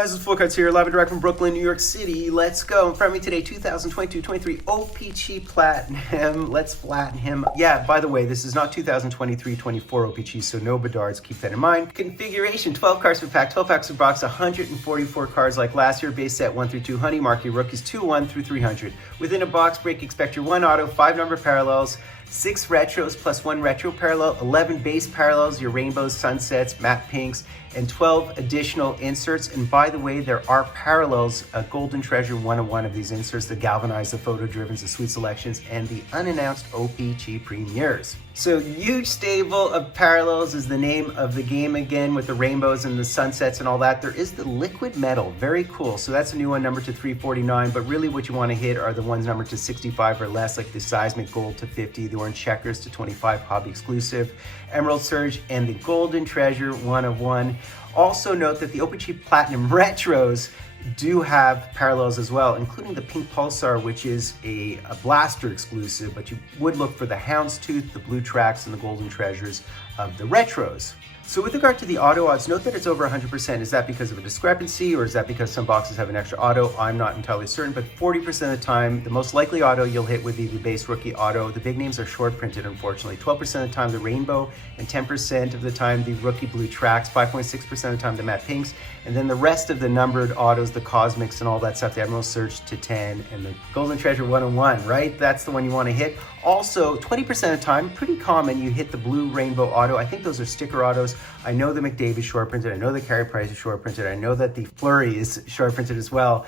guys, it's Fultoncards here, live and direct from Brooklyn, New York City. Let's go. In front of me today, 2022-23 O-Pee-Chee Platinum. Let's flatten him. Yeah, by the way, this is not 2023-24 O-Pee-Chee, so no Bedards, keep that in mind. Configuration, 12 cards per pack, 12 packs per box, 144 cards like last year, base set 1 through 2, honey marquee rookies 2-1 through 300. Within a box break, expect your 1 auto, 5 number parallels, 6 retros plus 1 retro parallel, 11 base parallels, your rainbows, sunsets, matte pinks, and 12 additional inserts. And by the way, there are parallels, a golden treasure 101 of these inserts, the galvanized, the photo drivens, the sweet selections, and the unannounced O-Pee-Chee premieres. So huge stable of parallels is the name of the game again, with the rainbows and the sunsets and all that. There is the liquid metal, very cool. So that's a new one, numbered to 349, but really what you want to hit are the ones numbered to 65 or less, like the seismic gold to 50, the orange checkers to 25, hobby exclusive, emerald surge, and the golden treasure 101. Also note that the O-Pee-Chee Platinum Retros do have parallels as well, including the pink pulsar, which is a blaster exclusive, but you would look for the houndstooth, the blue tracks, and the golden treasures of the retros. So with regard to the auto odds, note that it's over 100%. Is that because of a discrepancy, or is that because some boxes have an extra auto? I'm not entirely certain, but 40% of the time, the most likely auto you'll hit would be the base rookie auto. The big names are short printed, unfortunately. 12% of the time, the rainbow, and 10% of the time, the rookie blue tracks, 5.6% of the time, the matte pinks, and then the rest of the numbered autos, the cosmics and all that stuff, the emerald surge to 10, and the golden treasure 101, right? That's the one you want to hit. Also, 20% of the time, pretty common, you hit the blue rainbow auto. I think those are sticker autos. I know the McDavid is short printed. I know the Carey Price is short printed. I know that the Flurry is short printed as well.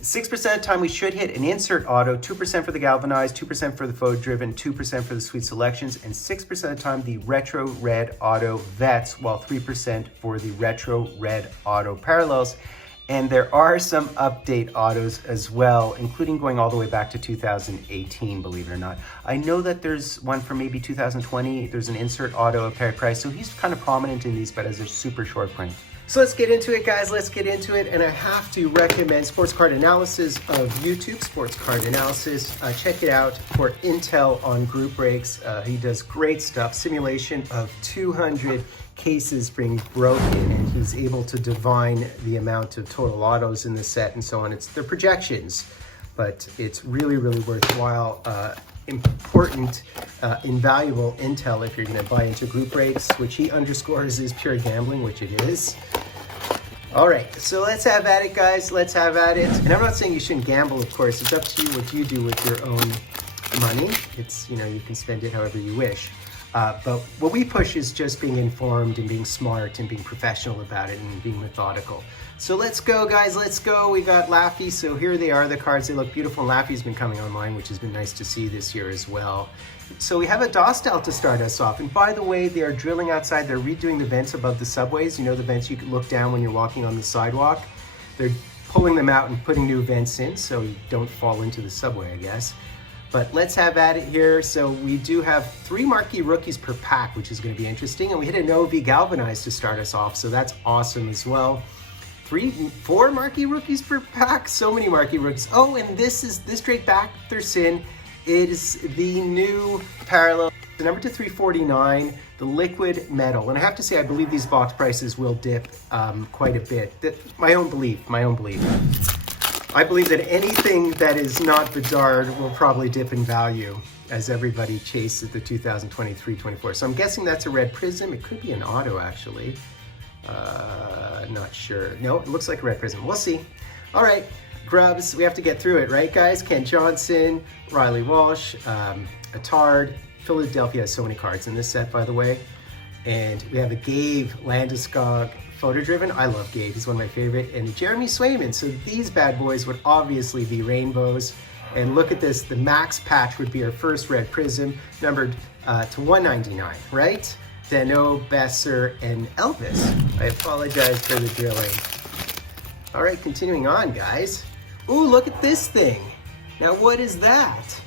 6% of the time we should hit an insert auto, 2% for the galvanized, 2% for the photo driven, 2% for the sweet selections, and 6% of the time the retro red auto vets, while 3% for the retro red auto parallels. And there are some update autos as well, including going all the way back to 2018, believe it or not. I know that there's one for maybe 2020. There's an insert auto of Carey Price, so he's kind of prominent in these, but as a super short print. So let's get into it, guys. Let's get into it. And I have to recommend Sports Card Analysis of YouTube, Sports Card Analysis. Check it out for intel on group breaks. He does great stuff. Simulation of 200 cases being broken, and he's able to divine the amount of total autos in the set and so on. They're projections, but it's really, really worthwhile, important, invaluable intel if you're going to buy into group breaks, which he underscores is pure gambling, which it is. All right, so let's have at it, guys. Let's have at it. And I'm not saying you shouldn't gamble, of course. It's up to you what you do with your own money. It's, you know, you can spend it however you wish. But what we push is just being informed and being smart and being professional about it and being methodical. So let's go, guys, let's go. We got Laffy, so here they are, the cards. They look beautiful. Laffy's been coming online, which has been nice to see this year as well. So we have a Dostal to start us off. And by the way, they are drilling outside. They're redoing the vents above the subways. You know, the vents you can look down when you're walking on the sidewalk. They're pulling them out and putting new vents in so you don't fall into the subway, I guess. But let's have at it here. So we do have 3 marquee rookies per pack, which is going to be interesting. And we hit an OV galvanized to start us off, so that's awesome as well. 4 marquee rookies per pack, so many marquee rookies. Oh, and this Drake Batherson is the new parallel, the number to 349, the liquid metal. And I have to say, I believe these box prices will dip quite a bit. My own belief. I believe that anything that is not Bedard will probably dip in value as everybody chases the 2023-24. So I'm guessing that's a red prism. It could be an auto, actually. Not sure. No, it looks like a red prism. We'll see. All right, grubs. We have to get through it, right, guys? Ken Johnson, Riley Walsh, Attard. Philadelphia has so many cards in this set, by the way. And we have a Gabe Landeskog photo driven. I love Gabe. He's one of my favorite. And Jeremy Swayman. So these bad boys would obviously be rainbows. And look at this. The max patch would be our first red prism, numbered to 199, right? Dano, Besser, and Elvis. I apologize for the drilling. All right, continuing on, guys. Ooh, look at this thing. Now, what is that?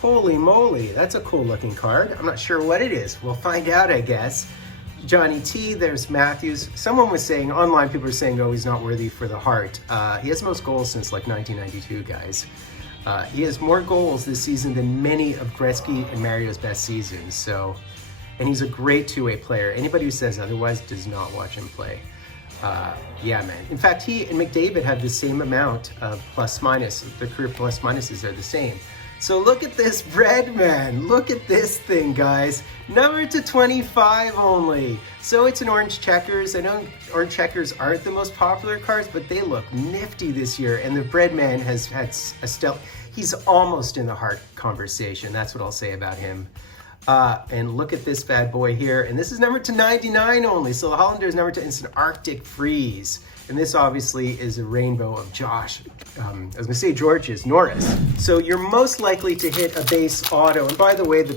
Holy moly, that's a cool looking card. I'm not sure what it is. We'll find out, I guess. Johnny T, there's Matthews. Someone was saying, online people are saying, oh, he's not worthy for the heart. He has the most goals since like 1992, guys. He has more goals this season than many of Gretzky and Mario's best seasons. So, and he's a great two-way player. Anybody who says otherwise does not watch him play. Yeah, man. In fact, he and McDavid have the same amount of plus minus. Their career plus minuses are the same. So look at this bread, man. Look at this thing, guys. Number to 25 only. So it's an orange checkers. I know orange checkers aren't the most popular cards, but they look nifty this year. And the bread man has had a stealth. He's almost in the heart conversation. That's what I'll say about him. And look at this bad boy here. And this is numbered to 99 only. So the Hollander is numbered to, it's an Arctic Freeze. And this obviously is a rainbow of Josh. I was gonna say George's, Norris. So you're most likely to hit a base auto. And by the way, the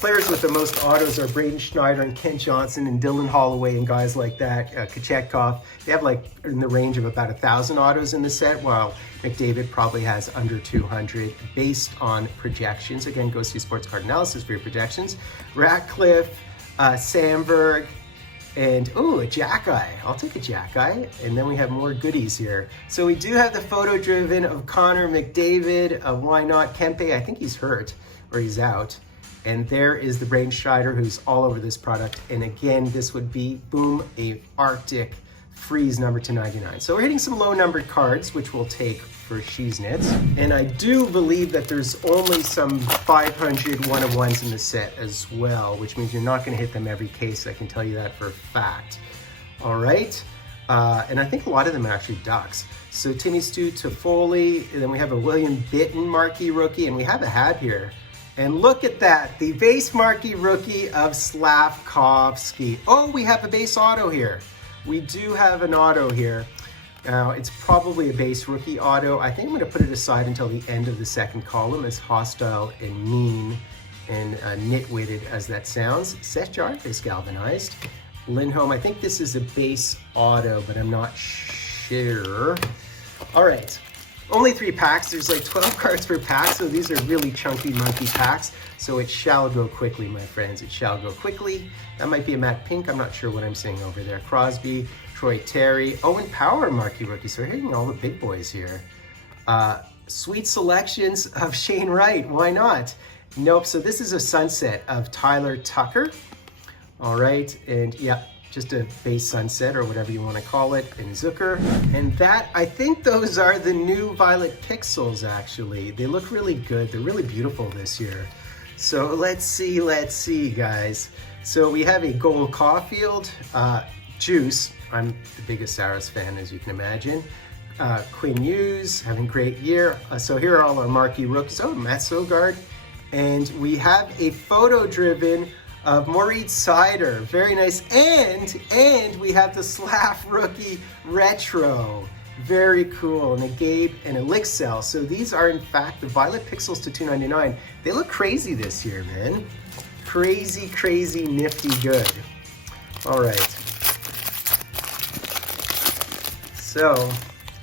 players with the most autos are Braden Schneider and Kent Johnson and Dylan Holloway and guys like that, Kochetkov. They have like in the range of about 1,000 autos in the set, while McDavid probably has under 200 based on projections. Again, go see Sports Card Analysis for your projections. Ratcliffe, Sandberg, and ooh, a Jack-Eye. I'll take a Jack-Eye. And then we have more goodies here. So we do have the photo driven of Connor McDavid, of why not Kempe. I think he's hurt or he's out. And there is the Braden Schneider, who's all over this product. And again, this would be, boom, a Arctic Freeze number to 99. So we're hitting some low numbered cards, which we'll take for Sheesnitz. And I do believe that there's only some 500 one-of-ones in the set as well, which means you're not gonna hit them every case. I can tell you that for a fact. All right, and I think a lot of them are actually Ducks. So Timmy Stu Toffoli, and then we have a William Bitton marquee rookie, and we have a hat here. And look at that, the base marquee rookie of Slavkovsky. Oh, we have a base auto here. We do have an auto here. Now, it's probably a base rookie auto. I think I'm gonna put it aside until the end of the second column, as hostile and mean and nitwitted as that sounds. Seth Jarvis galvanized. Lindholm, I think this is a base auto, but I'm not sure. All right, only 3 packs. There's like 12 cards per pack, so these are really chunky monkey packs. So it shall go quickly, my friends. It shall go quickly. That might be a matte pink. I'm not sure what I'm seeing over there. Crosby, Troy Terry, Owen Power marquee rookie. So we're hitting all the big boys here. Sweet selections of Shane Wright. Why not? Nope. So this is a sunset of Tyler Tucker. All right. And yeah, just a base sunset or whatever you want to call it. And Zucker. And that, I think those are the new Violet Pixels, actually. They look really good. They're really beautiful this year. So let's see, guys. So we have a Gold Caulfield, Juice. I'm the biggest Saros fan, as you can imagine. Quinn Hughes, having a great year. So here are all our marquee rookies. Oh, Matt Sogard. And we have a photo-driven of Moritz Seider. Very nice. And we have the Slav rookie retro. Very cool. And a Gabe and a Lixell. So these are, in fact, the Violet Pixels to 299. They look crazy this year, man. Crazy, crazy, nifty good. All right.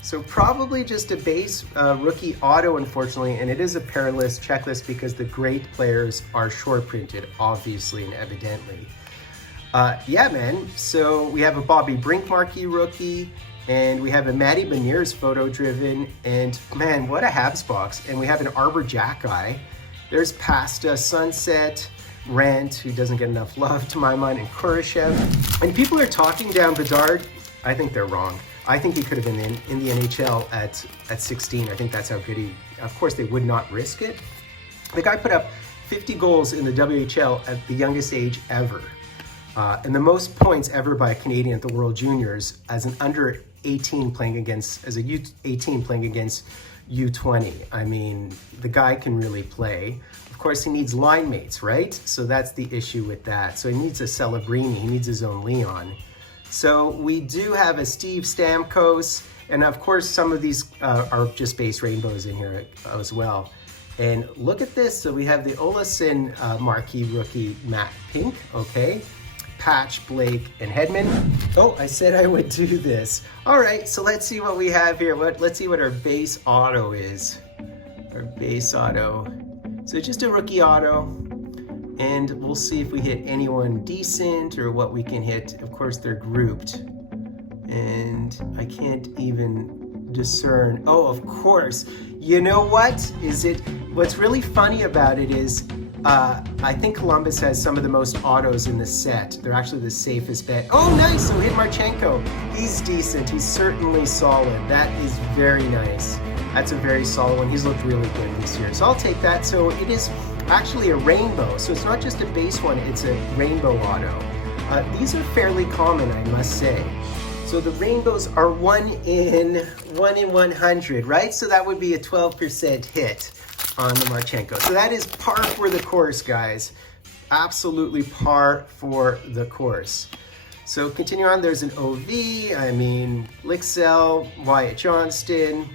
So probably just a base rookie auto, unfortunately, and it is a pairless checklist because the great players are short printed, obviously and evidently. Yeah, man. So we have a Bobby Brink marquee rookie, and we have a Matty Beniers photo driven, and man, what a Habs box. And we have an Arbor Jack-Eye. There's Pasta, Sunset, Rant, who doesn't get enough love to my mind, and Kurashev. And people are talking down Bedard. I think they're wrong. I think he could have been in the NHL at 16. I think that's how good he, of course they would not risk it. The guy put up 50 goals in the WHL at the youngest age ever. And the most points ever by a Canadian at the World Juniors as an under 18 playing against, as a U18 playing against U20. I mean, the guy can really play. Of course, he needs line mates, right? So that's the issue with that. So he needs a Celebrini, he needs his own Leon. So we do have a Steve Stamkos, and of course some of these are just base rainbows in here as well. And look at this, so we have the Olason marquee rookie matte pink, okay? Patch, Blake, and Hedman. Oh, I said I would do this. All right, so let's see what we have here. Let's see what our base auto is. Our base auto. So just a rookie auto. And we'll see if we hit anyone decent or what we can hit. Of course, they're grouped. And I can't even discern. Oh, of course. You know what? What's really funny about it is I think Columbus has some of the most autos in the set. They're actually the safest bet. Oh, nice, so hit Marchenko. He's decent, he's certainly solid. That is very nice. That's a very solid one. He's looked really good this year. So I'll take that. So it is actually a rainbow. So it's not just a base one, it's a rainbow auto. These are fairly common, I must say. So the rainbows are 1 in 100, right? So that would be a 12% hit on the Marchenko. So that is par for the course, guys. Absolutely par for the course. So continue on, there's an OV, Lixell, Wyatt Johnston,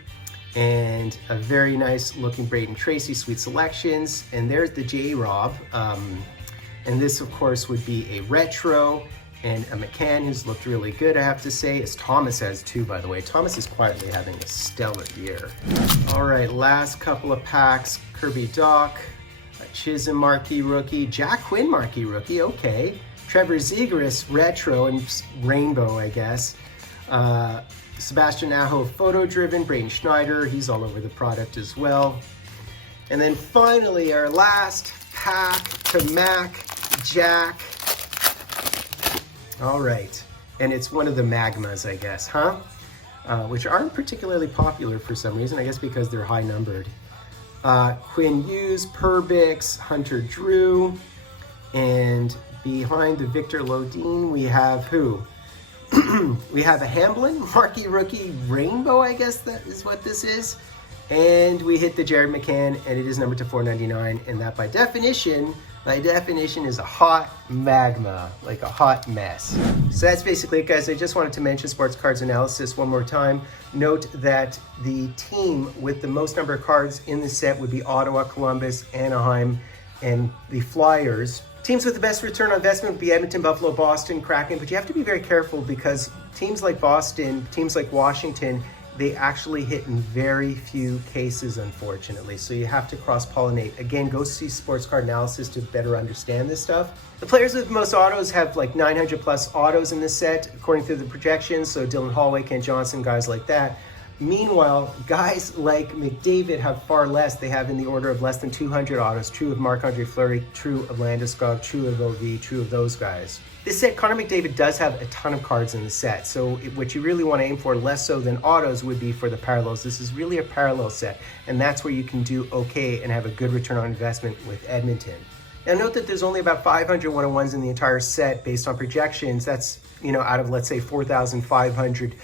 and a very nice looking Braden Tracy, sweet selections. And there's the J-Rob. And this, of course, would be a retro and a McCann who's looked really good, I have to say, as Thomas has too, by the way. Thomas is quietly having a stellar year. All right, last couple of packs. Kirby Doc, Chisholm marquee rookie, Jack Quinn marquee rookie, okay. Trevor Zegras retro and rainbow, I guess. Sebastian Aho photo driven, Braden Schneider, he's all over the product as well. And then finally, our last pack to Mac Jack. All right, and it's one of the Magmas, I guess, huh? Which aren't particularly popular for some reason, I guess because they're high numbered. Quinn Hughes, Perbix, Hunter Drew, and behind the Victor Lodin, we have who? We have a Hamblin, marquee rookie rainbow, I guess that is what this is. And we hit the Jared McCann, and it is numbered to 499, and that by definition is a hot magma, like a hot mess. So that's basically it, guys. I just wanted to mention sports cards analysis one more time. Note that the team with the most number of cards in the set would be Ottawa, Columbus, Anaheim, and the Flyers. Teams with the best return on investment would be Edmonton, Buffalo, Boston, Kraken, but you have to be very careful because teams like Boston, teams like Washington, they actually hit in very few cases, unfortunately. So you have to cross-pollinate. Again, go see sports card analysis to better understand this stuff. The players with the most autos have like 900 plus autos in this set, according to the projections. So Dylan Holloway, Ken Johnson, guys like that. Meanwhile, guys like McDavid have far less. They have in the order of less than 200 autos. True of Marc-Andre Fleury, true of Landeskog, true of OV, true of those guys. This set, Connor McDavid does have a ton of cards in the set. So what you really want to aim for, less so than autos, would be for the parallels. This is really a parallel set, and that's where you can do okay and have a good return on investment with Edmonton. Now note that there's only about 500 one-on-ones in the entire set based on projections. That's, out of, let's say, 4,500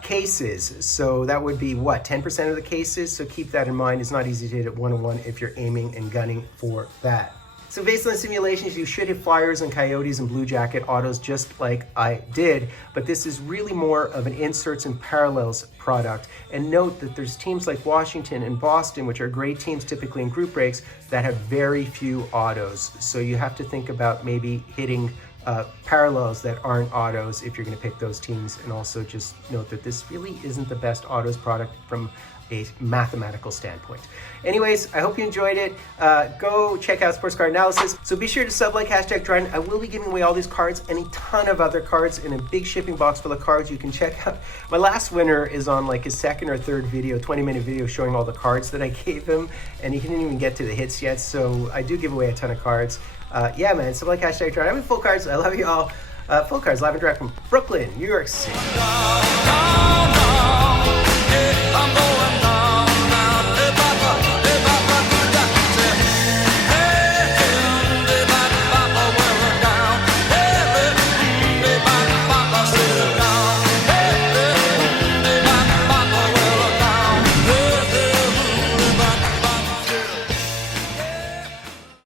cases. So that would be what, 10% of the cases? So keep that in mind. It's not easy to hit at 1-on-1 if you're aiming and gunning for that. So based on simulations, you should hit Flyers and Coyotes and Blue Jacket autos just like I did, but this is really more of an inserts and parallels product. And note that there's teams like Washington and Boston, which are great teams typically in group breaks, that have very few autos. So you have to think about maybe hitting parallels that aren't autos if you're going to pick those teams. And also just note that this really isn't the best autos product from a mathematical standpoint. Anyways, I hope you enjoyed it. Go check out Sports Card Analysis. So be sure to sub-like #Dryden. I will be giving away all these cards and a ton of other cards in a big shipping box full of cards you can check out. My last winner is on like his second or third video, 20-minute video showing all the cards that I gave him, and he didn't even get to the hits yet. So I do give away a ton of cards. Yeah, man, sub-like #Dryden. I'm in Full Cards. I love you all. Full Cards live and direct from Brooklyn, New York City.